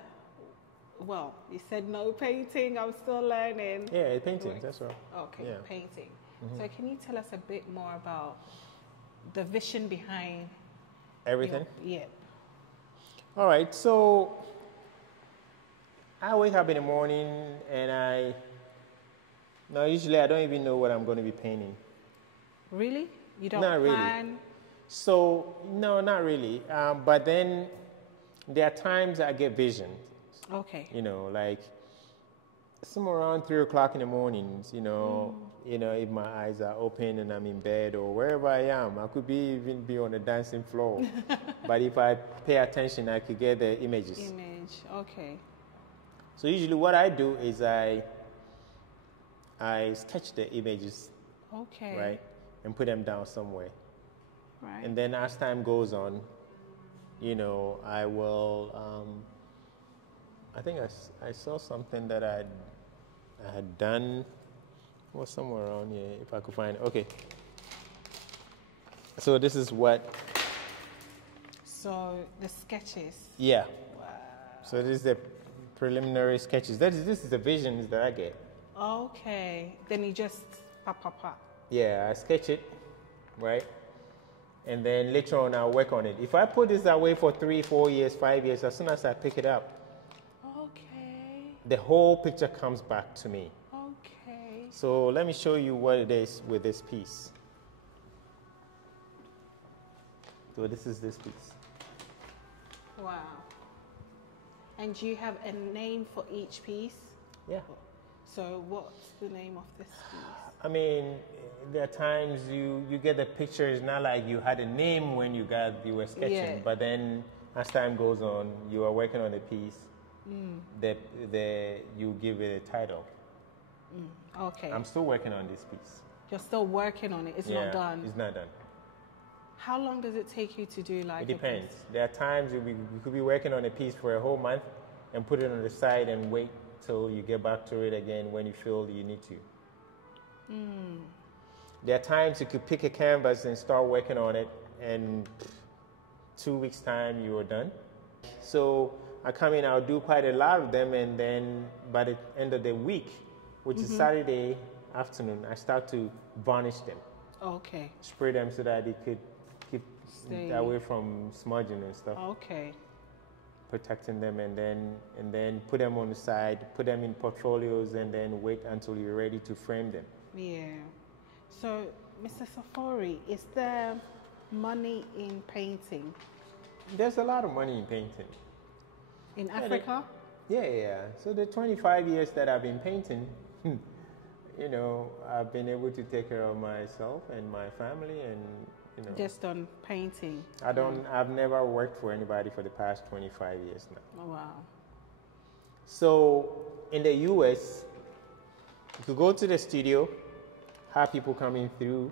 well, you said no painting, I'm still learning. Yeah, paintings, that's right. Okay, Yeah. painting. So can you tell us a bit more about the vision behind Everything? Yeah. All right, so I wake up in the morning and usually I don't even know what I'm going to be painting. Really? You don't Not plan? really. So, no, not really. But then there are times I get visions, Okay. like somewhere around 3 o'clock in the mornings, if my eyes are open and I'm in bed or wherever I am. I could even be on the dancing floor. But if I pay attention, I could get the images. Okay. So usually what I do is I sketch the images, Okay. right, and put them down somewhere. Right. And then as time goes on, I will, I think I saw something that I had done, was somewhere around here, if I could find it. Okay. So this is what. So the sketches. Yeah. Wow. So this is the preliminary sketches. This is the visions that I get. Okay. Then you just pop. Yeah, I sketch it, right? And then later on I'll work on it. If I put this away for 3, 4 years, 5 years, as soon as I pick it up, Okay. the whole picture comes back to me. Okay. So let me show you what it is with this piece. So this is this piece. Wow. And do you have a name for each piece? Yeah. So what's the name of this piece? I mean, there are times you get the picture. It's not like you had a name when you were sketching, Yeah. but then as time goes on, you are working on the piece. You give it a title. Okay. I'm still working on this piece. You're still working on it. It's not done. It's not done. How long does it take you to do like It depends. There are times you could be working on a piece for a whole month and put it on the side and wait till you get back to it again when you feel you need to. There are times you could pick a canvas and start working on it, and 2 weeks' time you are done. So I come in, I'll do quite a lot of them, and then by the end of the week, which is Saturday afternoon, I start to varnish them. Okay. Spray them so that it could keep Stay away from smudging and stuff. Okay. Protecting them, and then put them on the side, put them in portfolios, and then wait until you're ready to frame them. Yeah. So, Mr. Safori, is there money in painting? There's a lot of money in painting. In Africa? Yeah. So the 25 years that I've been painting, I've been able to take care of myself and my family, and Just on painting? I've never worked for anybody for the past 25 years now. Oh, wow. So in the US, you could go to the studio, have people coming through,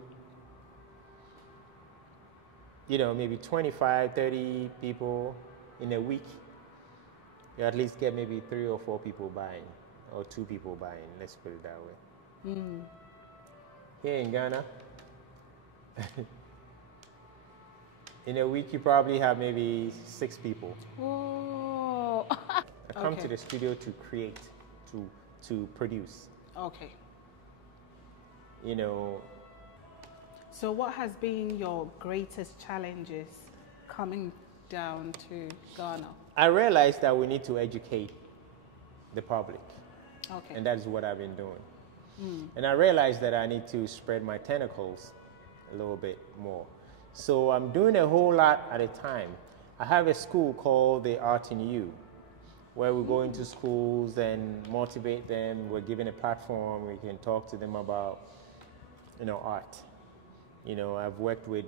maybe 25, 30 people in a week. You at least get maybe 3 or 4 people buying, or 2 people buying, let's put it that way. Here in Ghana, In a week, you probably have maybe 6 people. Oh. I come to the studio to create, to produce. Okay. You know. So what has been your greatest challenges coming down to Ghana? I realized that we need to educate the public. Okay. And that is what I've been doing. And I realized that I need to spread my tentacles a little bit more. So I'm doing a whole lot at a time. I have a school called The Art in You, where we go into schools and motivate them. We're given a platform. We can talk to them about, art. I've worked with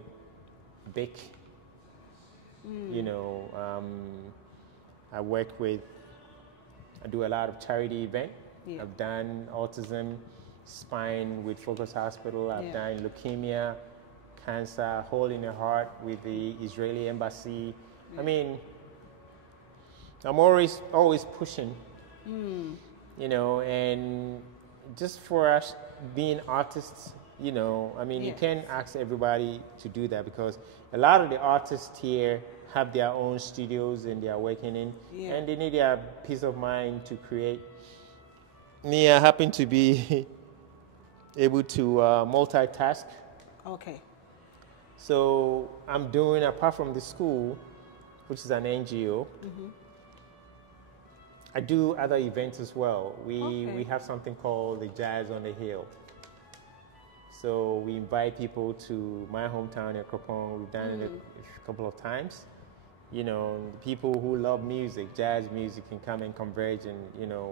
BIC. I do a lot of charity event. Yeah. I've done autism, spine with Focus Hospital. I've done leukemia, cancer, hole in the heart with the Israeli embassy. I mean, I'm always pushing, and just for us being artists, you can't ask everybody to do that because a lot of the artists here have their own studios and they are working in, and they need their peace of mind to create. Me, I happen to be able to multitask. Okay. So I'm doing, apart from the school, which is an NGO, I do other events as well. We have something called the Jazz on the Hill. So we invite people to my hometown in Akropong. We've done it a couple of times. People who love music, jazz music, can come and converge, and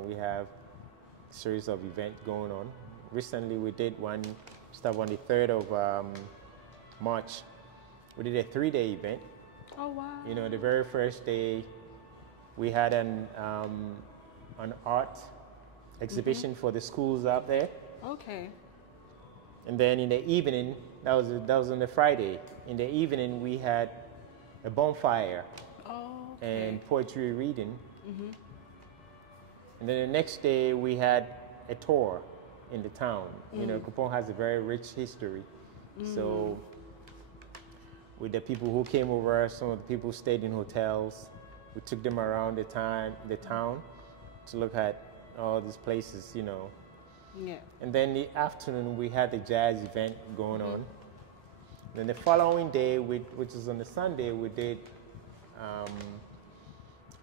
we have a series of events going on. Recently we did one stuff on the 3rd of March. We did a 3-day event. Oh wow. The very first day we had an art exhibition for the schools out there. Okay. And then in the evening, that was on the Friday. In the evening we had a bonfire and poetry reading. And then the next day we had a tour in the town. Akropong has a very rich history. So with the people who came over, some of the people stayed in hotels. We took them around the town to look at all these places, Yeah. And then in the afternoon, we had the jazz event going on. Then the following day, which is on the Sunday, we did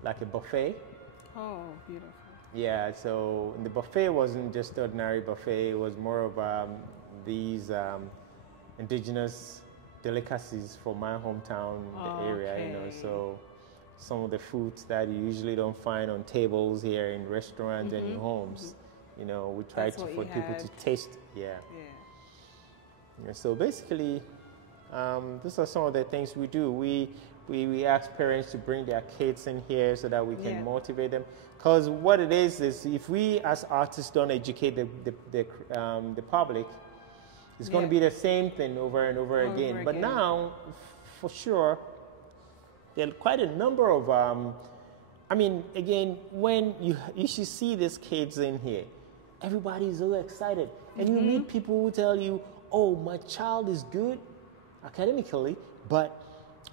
like a buffet. Oh, beautiful. Yeah, so the buffet wasn't just ordinary buffet. It was more of these indigenous delicacies from my hometown, the area, so some of the foods that you usually don't find on tables here in restaurants and in homes. We try for people to taste. Yeah. So basically, these are some of the things we do. We ask parents to bring their kids in here so that we can motivate them. Because what it is if we as artists don't educate the public, it's going to be the same thing over and over again. But now, for sure, there are quite a number of, again, when you should see these kids in here, everybody is so excited. And you meet people who tell you, oh, my child is good academically, but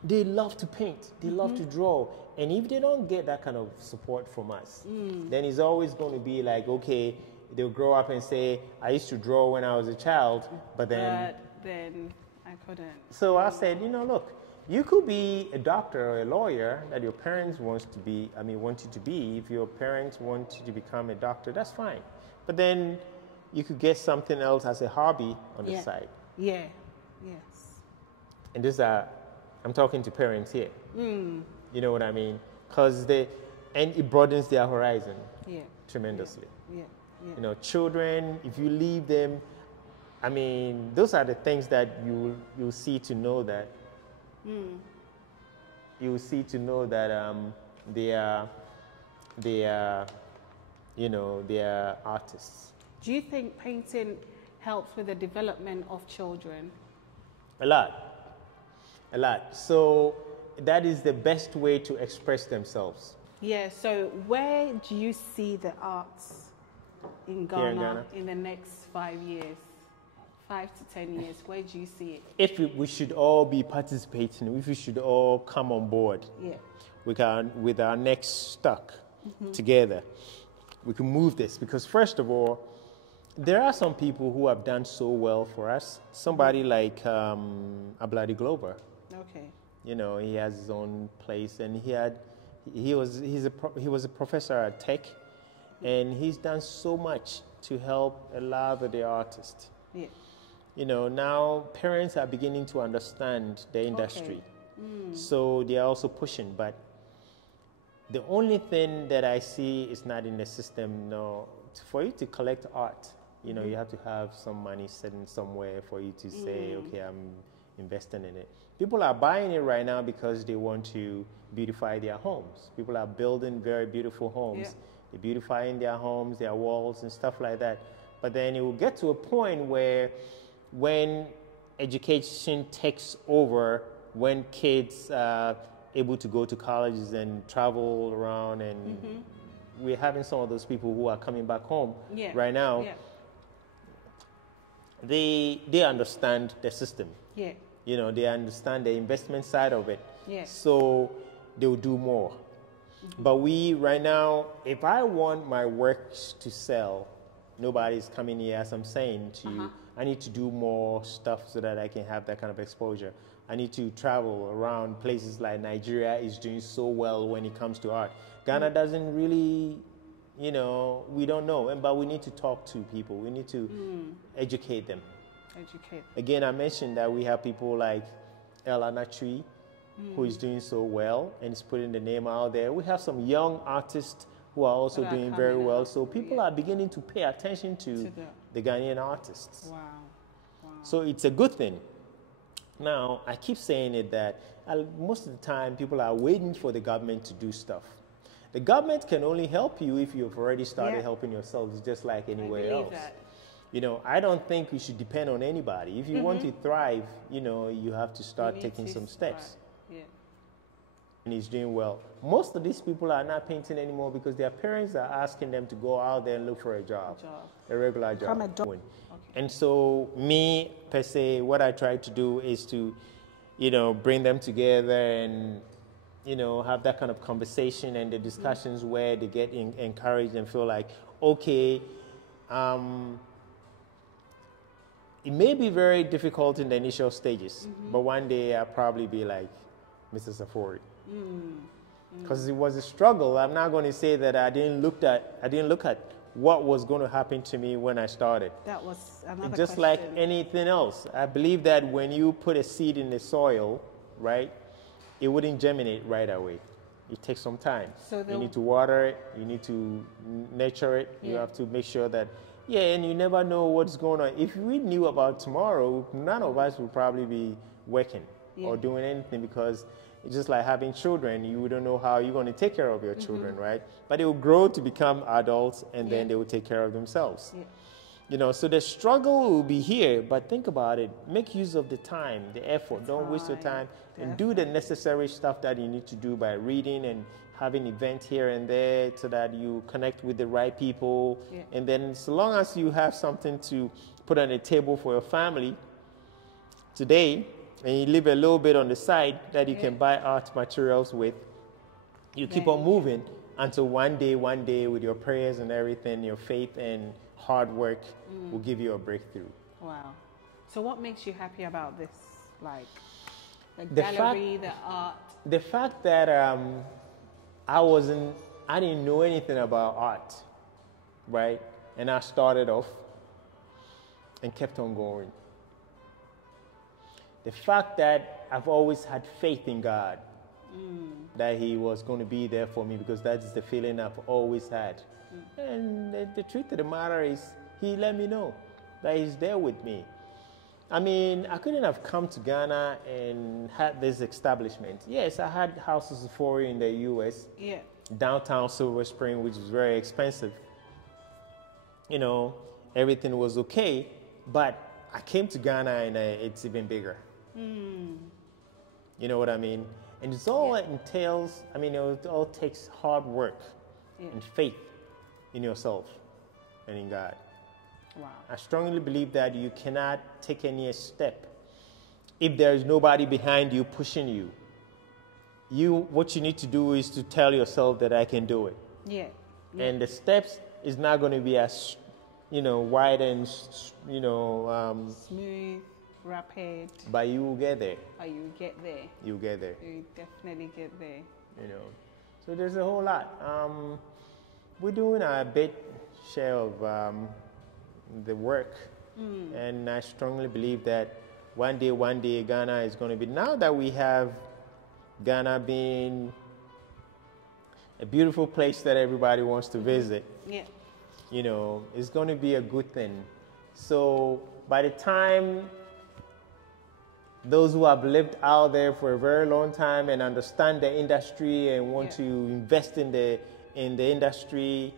they love to paint, they love to draw. And if they don't get that kind of support from us, then it's always going to be like, okay, they'll grow up and say, I used to draw when I was a child, but then I couldn't. So I said, look, you could be a doctor or a lawyer that your parents want you to be. If your parents want you to become a doctor, that's fine. But then you could get something else as a hobby on the side. Yeah. Yes. And I'm talking to parents here. You know what I mean? And it broadens their horizon tremendously. Yeah. Children, if you leave them, those are the things that you'll see to know that. You'll see to know that they are artists. Do you think painting helps with the development of children? A lot. So that is the best way to express themselves. Yeah, so where do you see the arts in Ghana in the next 5 years? 5 to 10 years, where do you see it? If we should all be participating, if we should all come on board with our necks stuck together, we can move this. Because first of all, there are some people who have done so well for us. Somebody like Abladi Glover. Okay. You know, he has his own place, and he was a professor at Tech, and he's done so much to help a lot of the artists. Yeah. You know, now parents are beginning to understand the industry. Okay. So they are also pushing. But the only thing that I see is not in the system. No, for you to collect art, you know, you have to have some money sitting somewhere for you to say, okay, I'm investing in it. People are buying it right now because they want to beautify their homes. People are building very beautiful homes. Yeah. They're beautifying their homes, their walls and stuff like that. But then it will get to a point where when education takes over, when kids are able to go to colleges and travel around, and we're having some of those people who are coming back home right now, they understand the system. Yeah. You know, they understand the investment side of it. Yeah. So they'll do more. But we, right now, if I want my works to sell, nobody's coming here, as I'm saying to you. I need to do more stuff so that I can have that kind of exposure. I need to travel around places like Nigeria is doing so well when it comes to art. Ghana doesn't really, you know, we don't know. But we need to talk to people. We need to educate them. Again, I mentioned that we have people like El Anatri, who is doing so well and is putting the name out there. We have some young artists who are also doing very well. So people are beginning to pay attention to the Ghanaian artists. Wow. Wow. So it's a good thing. Now, I keep saying it that most of the time people are waiting for the government to do stuff. The government can only help you if you've already started helping yourselves, just like anywhere else. That. You know, I don't think we should depend on anybody. If you want to thrive, you know, you have to start taking some steps. Yeah. And he's doing well. Most of these people are not painting anymore because their parents are asking them to go out there and look for a job. A regular job. Okay. And so me, per se, what I try to do is to, you know, bring them together and, you know, have that kind of conversation and the discussions where they get encouraged and feel like, okay, it may be very difficult in the initial stages, but one day I'll probably be like Mr. Safori. Because it was a struggle. I'm not going to say that I didn't look at what was going to happen to me when I started. That was another Just question. Like anything else. I believe that when you put a seed in the soil, right, it wouldn't germinate right away. It takes some time. So you need to water it. You need to nurture it. You have to make sure that, and you never know what's going on. If we knew about tomorrow, none of us would probably be working or doing anything, because it's just like having children. You don't know how you're going to take care of your children, right? But they will grow to become adults, and then they will take care of themselves. Yeah. You know, so the struggle will be here, but think about it. Make use of the time, the effort. Don't waste your time, and do the necessary stuff that you need to do by reading and having events here and there so that you connect with the right people. Yeah. And then so long as you have something to put on the table for your family today, and you leave a little bit on the side that you can buy art materials with, you keep on moving until one day with your prayers and everything, your faith and hard work will give you a breakthrough. Wow. So what makes you happy about this? Like the gallery, the art? The fact that I didn't know anything about art, right? And I started off and kept on going. The fact that I've always had faith in God, that He was going to be there for me, because that's the feeling I've always had. And the truth of the matter is, He let me know that He's there with me. I mean, I couldn't have come to Ghana and had this establishment. Yes, I had Ofosu-Safori in the US, downtown Silver Spring, which was very expensive. You know, everything was okay, but I came to Ghana and it's even bigger. You know what I mean? And it's all it entails. I mean, it all takes hard work and faith in yourself and in God. Wow. I strongly believe that you cannot take any step if there is nobody behind you pushing you. What you need to do is to tell yourself that I can do it. Yeah. And the steps is not going to be as, wide and, smooth, rapid. but you will get there. But you get there. You get there. You definitely get there. So there's a whole lot. We're doing a bit share of the work, and I strongly believe that one day Ghana is going to be, now that we have Ghana being a beautiful place that everybody wants to visit, yeah, it's going to be a good thing. So by the time those who have lived out there for a very long time and understand the industry and want to invest in the industry,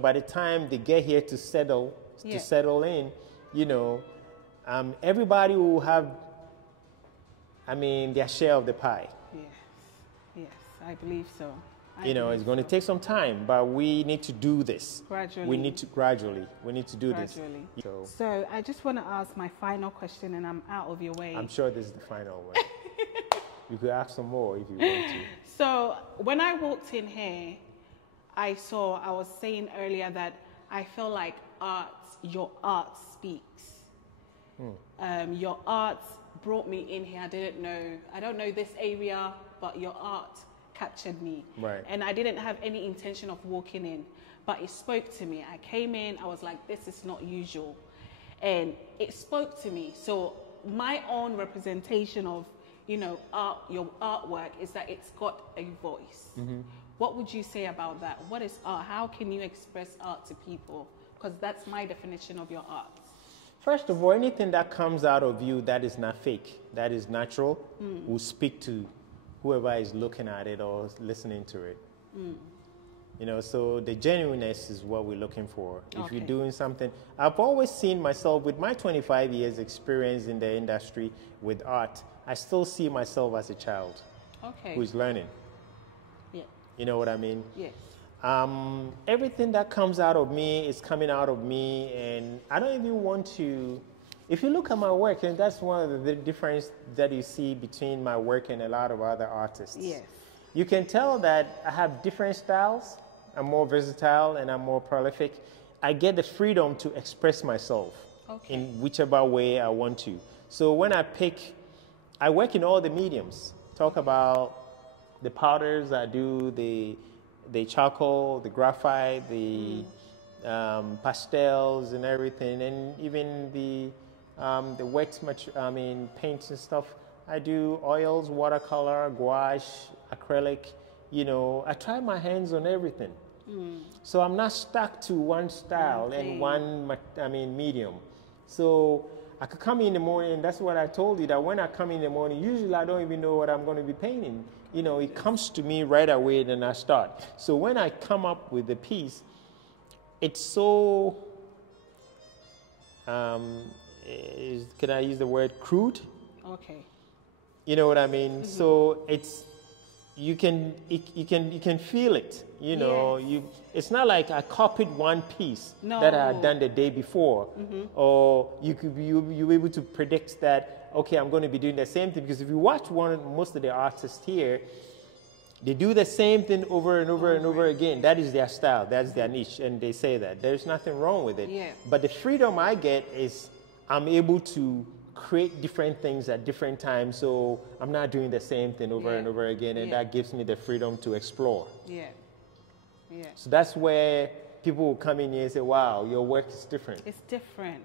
by the time they get here to settle in, everybody will have, their share of the pie. Yes, I believe so. It's going to take some time, but we need to do this. Gradually. We need to do this. So I just want to ask my final question, and I'm out of your way. I'm sure this is the final one. You could ask some more if you want to. So when I walked in here, I was saying earlier that I feel like your art speaks. Your art brought me in here. I don't know this area, but your art captured me. Right. And I didn't have any intention of walking in, but it spoke to me. I came in, I was like, this is not usual. And it spoke to me. So my own representation of, art, your artwork is that it's got a voice. Mm-hmm. What would you say about that? What is art? How can you express art to people? Because that's my definition of your art. First of all, anything that comes out of you that is not fake, that is natural, will speak to whoever is looking at it or listening to it. So the genuineness is what we're looking for. If you're doing something, I've always seen myself with my 25 years experience in the industry with art, I still see myself as a child who's learning. Yeah. You know what I mean? Yes. Everything that comes out of me is coming out of me, and I don't even want to. If you look at my work, and that's one of the difference that you see between my work and a lot of other artists. Yes. You can tell that I have different styles. I'm more versatile and I'm more prolific. I get the freedom to express myself in whichever way I want to. So when I work in all the mediums. Talk about the powders, I do the charcoal, the graphite, the pastels and everything, and even the wet paints and stuff. I do oils, watercolor, gouache, acrylic. I try my hands on everything. So I'm not stuck to one style and one medium. So I could come in the morning, and that's what I told you, that when I come in the morning, usually I don't even know what I'm going to be painting. It comes to me right away, then I start. So when I come up with the piece, it's so, can I use the word crude? Okay. You know what I mean? So you can feel it. It's not like I copied one piece that I had done the day before, or you'll be able to predict that. Okay, I'm going to be doing the same thing, because if you watch most of the artists here, they do the same thing over and over and over again. That is their style. That's their niche, and they say that there's nothing wrong with it. Yeah. But the freedom I get is I'm able to create different things at different times, so I'm not doing the same thing over and over again, and that gives me the freedom to explore. Yeah. Yeah. So that's where people will come in here and say, wow, your work is different. It's different.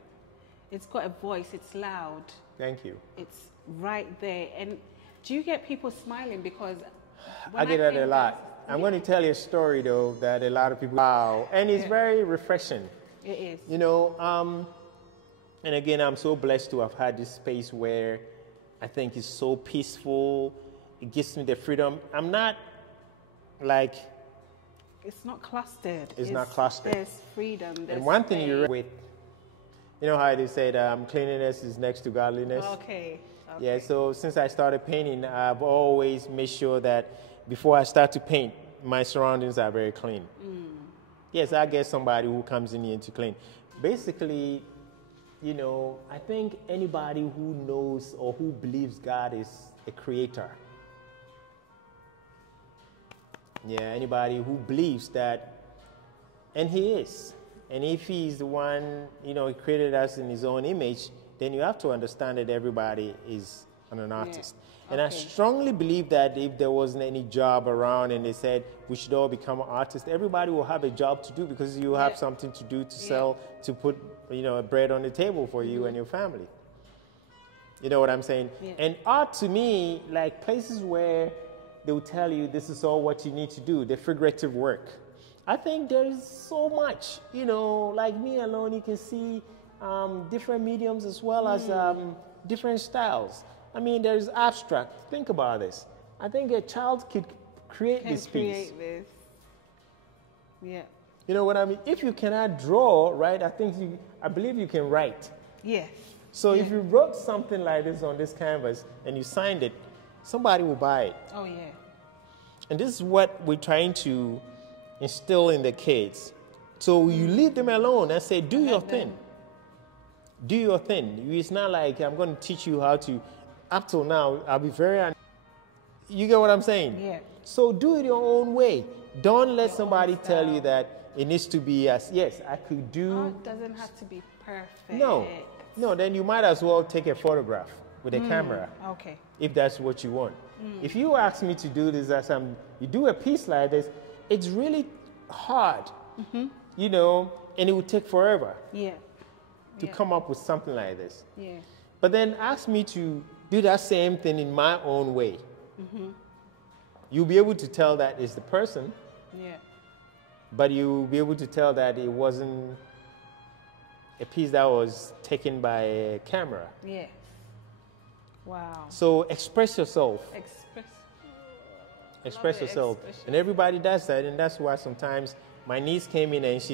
It's got a voice. It's loud. Thank you. It's right there. And do you get people smiling? Because I get that a lot. I'm going to tell you a story, though, that a lot of people, wow. And it's very refreshing. It is. And again, I'm so blessed to have had this space where I think it's so peaceful. It gives me the freedom. I'm not like... It's not clustered. It's not clustered. There's freedom. There's and one thing you're with, you know how they said cleanliness is next to godliness? Okay. Yeah, so since I started painting, I've always made sure that before I start to paint, my surroundings are very clean. Yes, I get somebody who comes in here to clean. basically, you know, I think anybody who knows or who believes God is a creator. Yeah, anybody who believes that, and He is. And if He's the one, you know, He created us in His own image, then you have to understand that everybody is an artist. Yeah. And I strongly believe that if there wasn't any job around and they said we should all become artists, everybody will have a job to do because you have something to do, to sell, to put, you know, bread on the table for you and your family. You know what I'm saying? Yeah. And art to me, like places where they will tell you this is all what you need to do, the figurative work. I think there is so much, you know, like me alone, you can see different mediums as well as different styles. I mean, there's abstract. Think about this. I think a child could create this piece. Yeah. You know what I mean? If you cannot draw, right, I believe you can write. Yes. So if you wrote something like this on this canvas and you signed it, somebody will buy it. Oh, yeah. And this is what we're trying to instill in the kids. So you leave them alone and say, do your thing. Do your thing. It's not like I'm going to teach you how to. Up till now, I'll be very. You get what I'm saying? Yeah. So do it your own way. Don't let somebody tell you that it needs to be as, yes, I could do. Art doesn't have to be perfect. No, then you might as well take a photograph with a camera. Okay. If that's what you want. If you ask me to do this, you do a piece like this, it's really hard, you know, and it would take forever to come up with something like this. Yeah. But then ask me to do that same thing in my own way. You'll be able to tell that it's the person, but you'll be able to tell that it wasn't a piece that was taken by a camera. Yes. Wow. So express yourself. Express yourself. And everybody does that, and that's why sometimes my niece came in and she